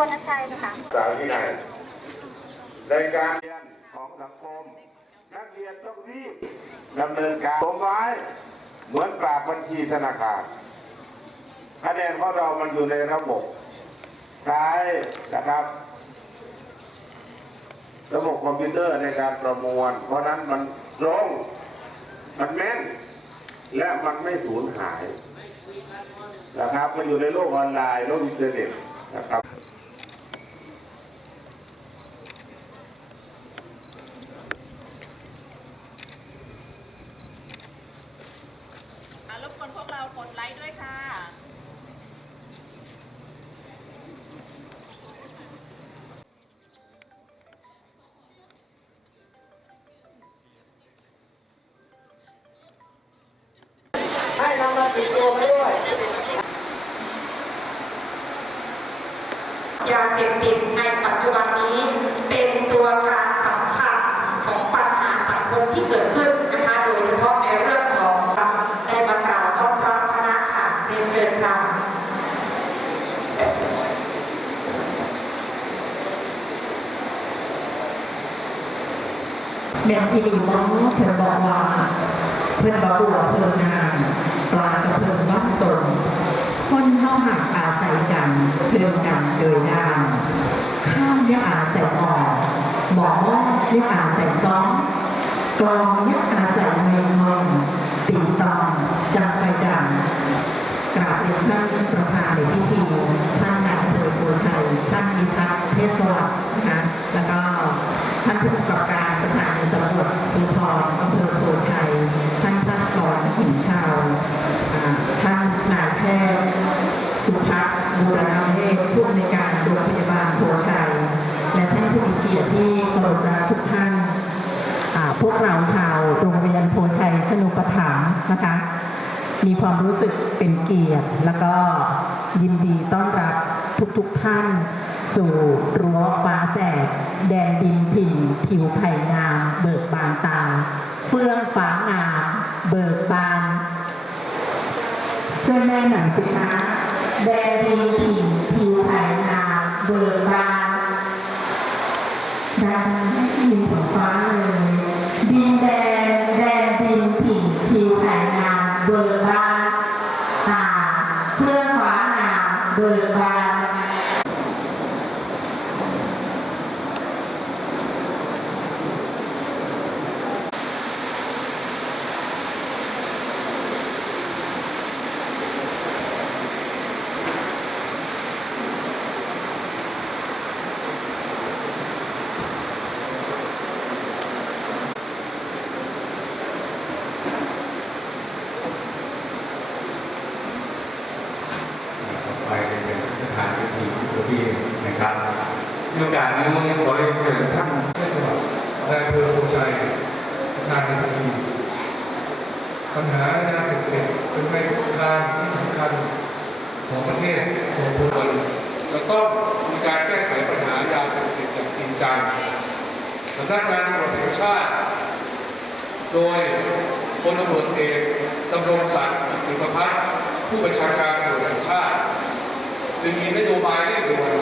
วรรณชัยนะคะสาวที่ไหนในการเรียนของสังคม นักเรียนต้องรีบดำเนินการผมไว้เหมือนปรากบัญชีธนาคารคะแนนของเรามันอยู่ในระบบใช้นะครับ ระบบคอมพิวเตอร์ในการประมวล เพราะนั้นมันตรงมันแม่น และมันไม่สูญหายนะครับ มันอยู่ในโลกออนไลน์โลกอินเทอร์เน็ตนะครับาสังคมที่เกิดขึ้นนะคะโดยเฉพาะในเรื่องของในบรรดาต้อนรับคณะค่ะเรียนเชิญค่ะแม่ที่ดีน้องเธอบอกว่าเพื่อนบอกว่าเพื่อนงานปลากระเพื่อนบ้านตนคนเท่าหักอาศัยกันเพื่อนกันโดยด้านข้ามยาอาศัยหมอหมอว่ายาอาศัยซ้อม กลองยาอาศัยเมงมองตีตองจังไปดังกราบเรียนท่านประธานในพิธีท่านนายอำเภอโพชัยท่านมิทักษ์เทศสวัสดิ์นะคะแล้วก็ท่านผู้กำกับการสถานีตำรวจภูธรอำเภอโพชัย ท่านพัฒกรหินชาวท่านนายแพทย์สุภักดิ์บูรณเวชผู้อำนวยการโรงพยาบาลโพชัย และท่านผู้มีเกียรติที่เคารพรักทุกท่าน พวกเราชาวโรงเรียนโพชัยชนุปถัมภ์นะคะ มีความรู้สึกเป็นเกียรติ แล้วก็ยินดีต้อนรับทุกๆทท่าน สู่รั้วฟ้าแสดแดนดินถิ่นผิวไผ่งาม เบิกบานตาเฟื่องฟ้างามเบิกบานช่วยแม่หน่อยสิคะแดนดินถิ่นผิวไผ่งามเบิกบานดังให้ยินถึงฟ้าเลย ดินแดนแดนดินถิ่นผิวไผ่งามเบิกบานตาเพื่อนฟ้างามเบิกบาน ไปเป็นสถานที่ที่ดีนะครับในโอกาสนี้ขอเรียนเชิญท่านเทศบาลนายอำเภอภูชัยนายอำเภอปัญหายาเสพติดเป็นไปทางที่สำคัญของประเทศของทุกคนจะต้องมีการแก้ไขปัญหายาเสพติดอย่างจริงจังสำนักงานตำรวจแห่งชาติ โดยพลตำรวจเอกดำรงศักดิ์กิติพัฒน์ผู้บัญชาการตำรวจแห่งชาติ จึงมีนโยบายเร่งด่วน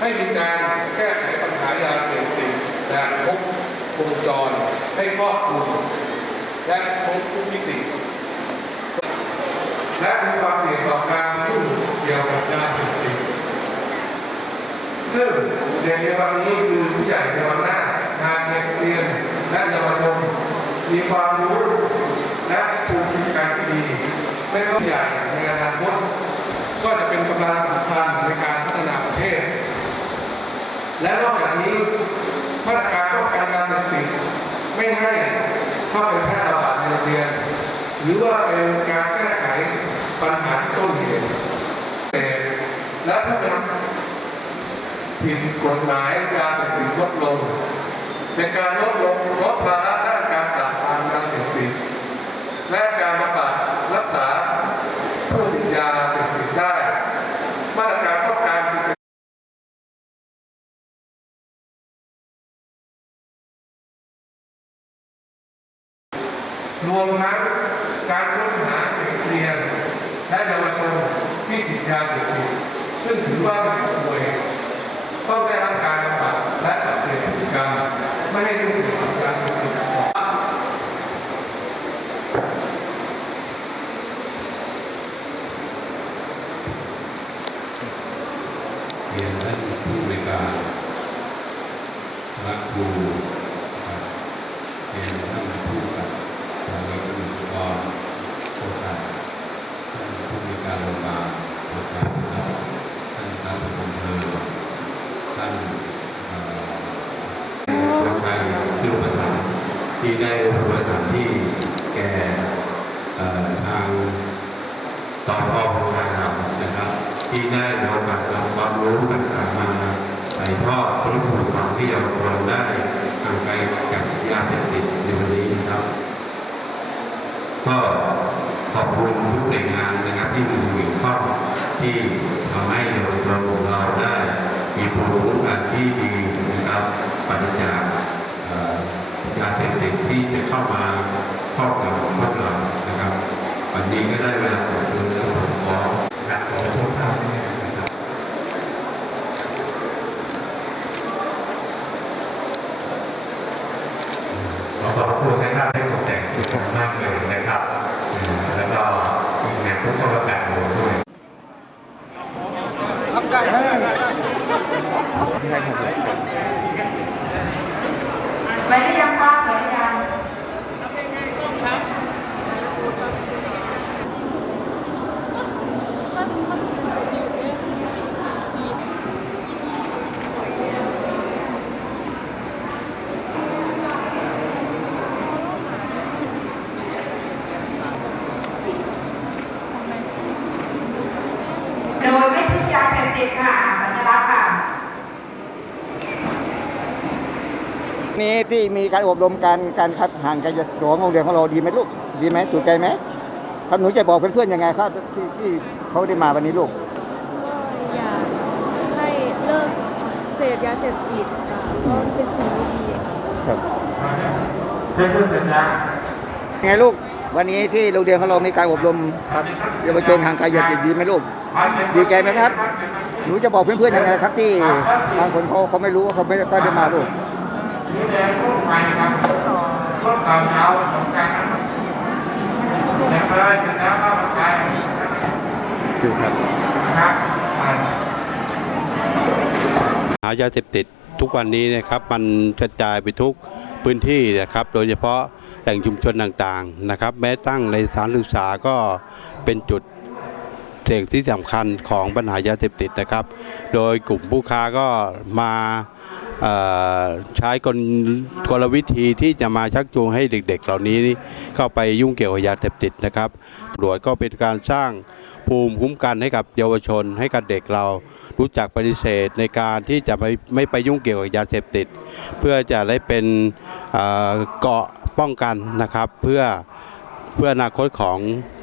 ให้มีการแก้ไขปัญหายาเสพติดแบบครบวงจรให้ครอบคลุมและครบทุกมิติ และมีความเสี่ยงต่อการยุ่งเกี่ยวกับยาเสพติดซึ่งเด็กในวันนี้คือผู้ใหญ่ในวันหน้างานเด็กเรียนและเยาวชนมีความรู้ และภูมิคุ้มกันที่ดีไม่ต้องใหญ่ในอนาคตก็จะเป็นกำลังสำคัญในการพัฒนาประเทศ และนอกจากนี้มาตรการป้องกันการเสพติด ไม่ให้เข้าไปแพร่ระบาดในโรงเรียน หรือว่าเป็นการแก้ไขปัญหาต้นเหตุแต่และผู้กระทำผิดกฎหมายการเสพติดลดลงเป็นการลดลงลดภาระด้านการปราบปรามยาเสพติดและการ รวมทั้งการค้นหาเด็กเรียนและเยาวชนที่ติดยาเสพติดซึ่งถือว่าเป็นป่วยต้องได้รับการบำบัดและปรับเปลี่ยนพฤติกรรมไม่ให้ลูกติดการเสพติดเรียนท่านผู้บริการรักครูเรียนท่านผู้ บาลโครงการนะครับท่านนายอำเภอท่านเอ่อโครงการคือประธานที่ได้ปถัมภ์ที่แก่เอ่อทางตอนพ่อของการทำนะครับ ที่ได้โอกาสนำความรู้ต่างๆมาถ่ทอดพื้นผูกความที่เยาวชนได้ห่างไกลจากยาเสพติดในวันนี้นะครับ ก็ขอบคุณทุกหน่วยงานนะครับที่มีส่วนเข้องที่ทำให้เราเราได้มีภูมิคุ้มกันที่ดีนะครับปราศจากเอ่อยาเสพติดที่จะเข้ามาครอบงำพวกเรานะครับ วันนี้ก็ได้ ไปหรือยังคะไปหรือยัง โดยไม่พึ่งยาเสพติดค่ะสัญลักษณ์ค่ะ นี้ที่มีการอบรมการการคัดห่างกันของโรงเรียนของเราดีไหมลูก ดีไหมถูกใจไหมครับหนูจะบอกเพื่อนๆยังไงครับที่ที่เขาได้มาวันนี้ลูกก็อยากให้เลิกเสพยาเสพติดค่ะเพราะมันเป็นสิ่งไม่ดีค่ะครับเพื่อนเพื่อนสัญญาไงลูก วันนี้ที่โรงเรียนของเรามีการอบรมครับเยาวชนห่างไกลยาเสพติดดีไหมลูก ดีใจไหมครับ หนูจะบอกเพื่อนๆยังไงครับ ที่บางคนเขาเขาไม่รู้ว่าเขาไม่ก็ได้มาลูกสีแดงรุ่นใหม่ครับรุ่นเก่ายาวสองกันนะครับแล้วก็เสร็จแล้วก็มาใช้ถูกครับครับหายาเสพติดทุกวันนี้นะครับมันกระจายไปทุกพื้นที่นะครับ โดยเฉพาะแหล่งชุมชนต่างๆนะครับ แม้ตั้งในสถานศึกษาก็เป็นจุดเสี่ยงที่สำคัญของปัญหายาเสพติดนะครับ โดยกลุ่มผู้ค้าก็มา ใช้กลกลวิธีที่จะมาชักจูงให้เด็กๆ เหล่านี้เข้าไปยุ่งเกี่ยวกับยาเสพติดนะครับตำรวจก็เป็นการสร้างภูมิคุ้มกันให้กับเยาวชน ให้กับเด็กเรารู้จักปฏิเสธในการที่จะไม่ไม่ไปยุ่งเกี่ยวกับยาเสพติด เพื่อจะได้เป็นเกาะป้องกันนะครับ เพื่อเพื่ออนาคตของ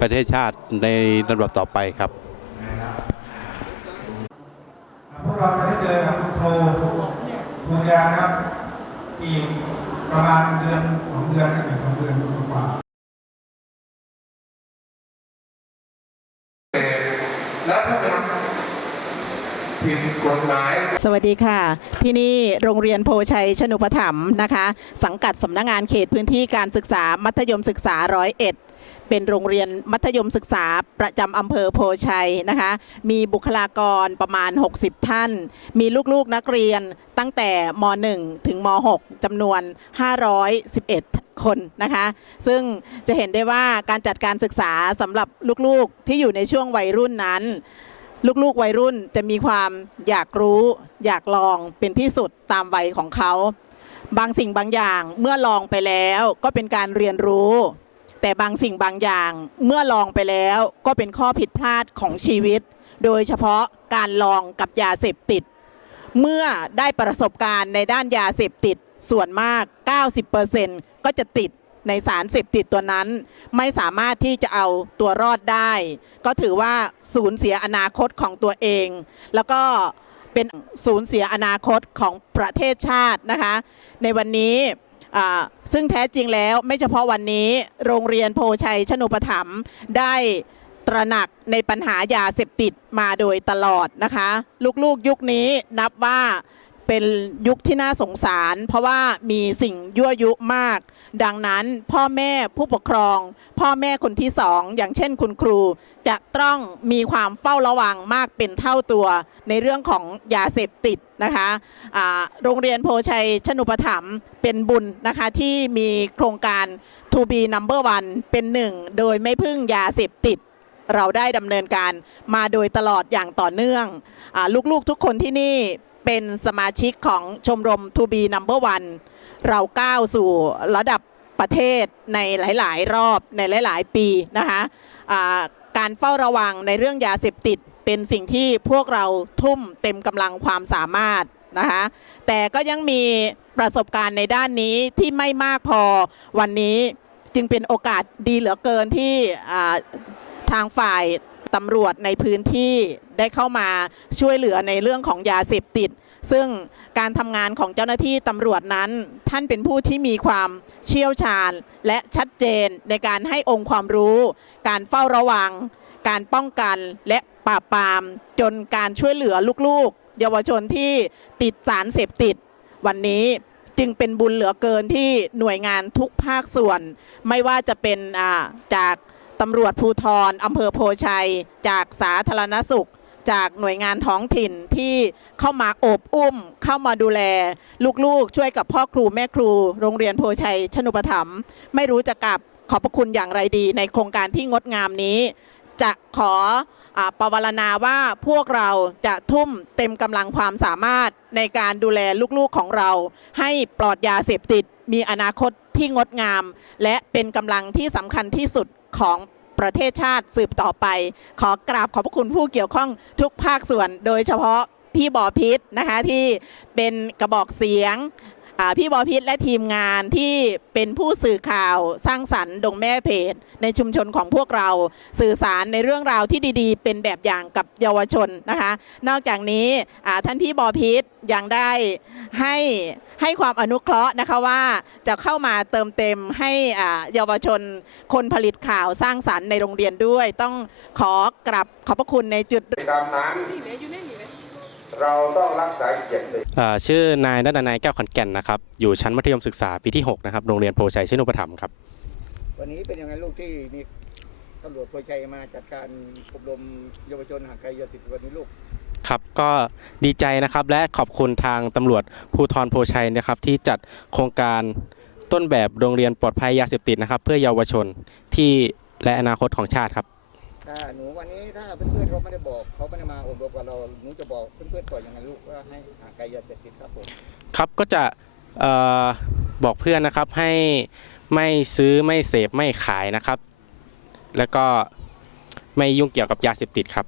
ประเทศชาติในลำดับต่อไปครับ พวกเราจะได้เจอกับคุณครู ครูยานะครับ อีกประมาณเดือนสองเดือนถึงสองเดือนกว่าแล้วถ้าเป็นผิดกฎหมายสวัสดีค่ะ ที่นี่โรงเรียนโพชัยชนุปถัมภ์นะคะ สังกัดสำนักงานเขตพื้นที่การศึกษามัธยมศึกษาร้อยเอ็ด เป็นโรงเรียนมัธยมศึกษาประจำอำเภอโพชัยนะคะ มีบุคลากรประมาณ 60 ท่าน มีลูกๆนักเรียนตั้งแต่ม .1 ถึงม .6 จำนวน 511 คนนะคะ ซึ่งจะเห็นได้ว่าการจัดการศึกษาสำหรับลูกๆที่อยู่ในช่วงวัยรุ่นนั้น ลูกๆวัยรุ่นจะมีความอยากรู้อยากลองเป็นที่สุดตามวัยของเขา บางสิ่งบางอย่างเมื่อลองไปแล้วก็เป็นการเรียนรู้ แต่บางสิ่งบางอย่างเมื่อลองไปแล้วก็เป็นข้อผิดพลาดของชีวิต โดยเฉพาะการลองกับยาเสพติด เมื่อได้ประสบการณ์ในด้านยาเสพติดส่วนมาก 90%ก็จะติดในสารเสพติดตัวนั้น ไม่สามารถที่จะเอาตัวรอดได้ ก็ถือว่าสูญเสียอนาคตของตัวเอง แล้วก็เป็นสูญเสียอนาคตของประเทศชาตินะคะ ในวันนี้ ซึ่งแท้จริงแล้วไม่เฉพาะวันนี้โรงเรียนโพชัยชนุปถัมภ์ได้ตระหนักในปัญหายาเสพติดมาโดยตลอดนะคะ ลูกๆยุคนี้นับว่า เป็นยุคที่น่าสงสาร เพราะว่ามีสิ่งยั่วยุมาก ดังนั้นพ่อแม่ผู้ปกครอง พ่อแม่คนที่สองอย่างเช่นคุณครู จะต้องมีความเฝ้าระวังมากเป็นเท่าตัว ในเรื่องของยาเสพติดนะคะอ่าโรงเรียนโพชัยชนุปถัมภ์เป็นบุญนะคะที่มีโครงการ to be number one เป็นหนึ่งโดยไม่พึ่งยาเสพติดเราได้ดำเนินการมาโดยตลอดอย่างต่อเนื่องอลูกๆทุกคนที่นี่ เป็นสมาชิกของชมรม To be number one เราก้าวสู่ระดับประเทศในหลาย ๆ รอบในหลาย ๆ ปีนะคะอ่าการเฝ้าระวังในเรื่องยาเสพติดเป็นสิ่งที่พวกเราทุ่มเต็มกำลังความสามารถนะคะแต่ก็ยังมีประสบการณ์ในด้านนี้ที่ไม่มากพอวันนี้จึงเป็นโอกาสดีเหลือเกินที่ทางฝ่าย ตำรวจในพื้นที่ได้เข้ามาช่วยเหลือในเรื่องของยาเสพติด ซึ่งการทำงานของเจ้าหน้าที่ตำรวจนั้น ท่านเป็นผู้ที่มีความเชี่ยวชาญและชัดเจนในการให้องค์ความรู้ การเฝ้าระวัง การป้องกันและปราบปราม จนการช่วยเหลือลูกๆ เยาวชนที่ติดสารเสพติด วันนี้จึงเป็นบุญเหลือเกินที่หน่วยงานทุกภาคส่วน ไม่ว่าจะเป็นจาก ตำรวจภูทรอำเภอโพชัย จากสาธารณสุข จากหน่วยงานท้องถิ่นที่เข้ามาโอบอุ้ม เข้ามาดูแล ลูกๆ ช่วยกับพ่อครูแม่ครู โรงเรียนโพชัย ชนุปถัมภ์ไม่รู้จะกลับขอบพระคุณอย่างไรดีในโครงการที่งดงามนี้ จะขออาปวารณาว่าพวกเราจะทุ่มเต็มกำลังความสามารถในการดูแลลูกๆของเรา ให้ปลอดยาเสพติด มีอนาคตที่งดงาม และเป็นกำลังที่สำคัญที่สุด ของประเทศชาติสืบต่อไป ขอกราบขอบพระคุณผู้เกี่ยวข้องทุกภาคส่วน โดยเฉพาะพี่บอพิษนะคะที่เป็นกระบอกเสียง พี่บอพิษและทีมงานที่เป็นผู้สื่อข่าวสร้างสรรค์ดงแม่เพจในชุมชนของพวกเราสื่อสารในเรื่องราวที่ดีๆ เป็นแบบอย่างกับเยาวชนนะคะ นอกจากนี้ท่านพี่บอพิษยังได้ให้ให้ความอนุเคราะห์นะคะว่าจะเข้ามาเติมเต็มให้เยาวชนคนผลิตข่าวสร้างสรรค์ในโรงเรียนด้วย ต้องขอกราบขอบพระคุณในจุดตามนั้น เราต้องรักษาเกียรติอ่าชื่อนายนัดนายแก้วขอนแก่นนะครับ อยู่ชั้นมัธยมศึกษาปีที่ 6 นะครับ โรงเรียนโพชัยชินุปถัมภ์ครับ วันนี้เป็นยังไงลูกที่มีตำรวจโพชัยมาจัดการอบรมเยาวชนห่างไกลยาเสพติดวันนี้ลูกครับก็ดีใจนะครับและขอบคุณทางตำรวจภูธรโพชัยนะครับที่จัดโครงการต้นแบบโรงเรียนปลอดภัยยาเสพติดนะครับ เพื่อเยาวชนที่และอนาคตของชาติครับถ้าหนูวันนี้ถ้าเพื่อนๆเขาไม่ได้บอกเขาไม่ได้มา อบรมกับเราหนูจะบอกเพื่อนๆก่อนยังไงลูกว่าให้ห่างไกลยาเสพติดครับผมครับก็จะเอ่อบอกเพื่อนนะครับให้ไม่ซื้อไม่เสพไม่ขายนะครับ แล้วก็ไม่ยุ่งเกี่ยวกับยาเสพติดครับ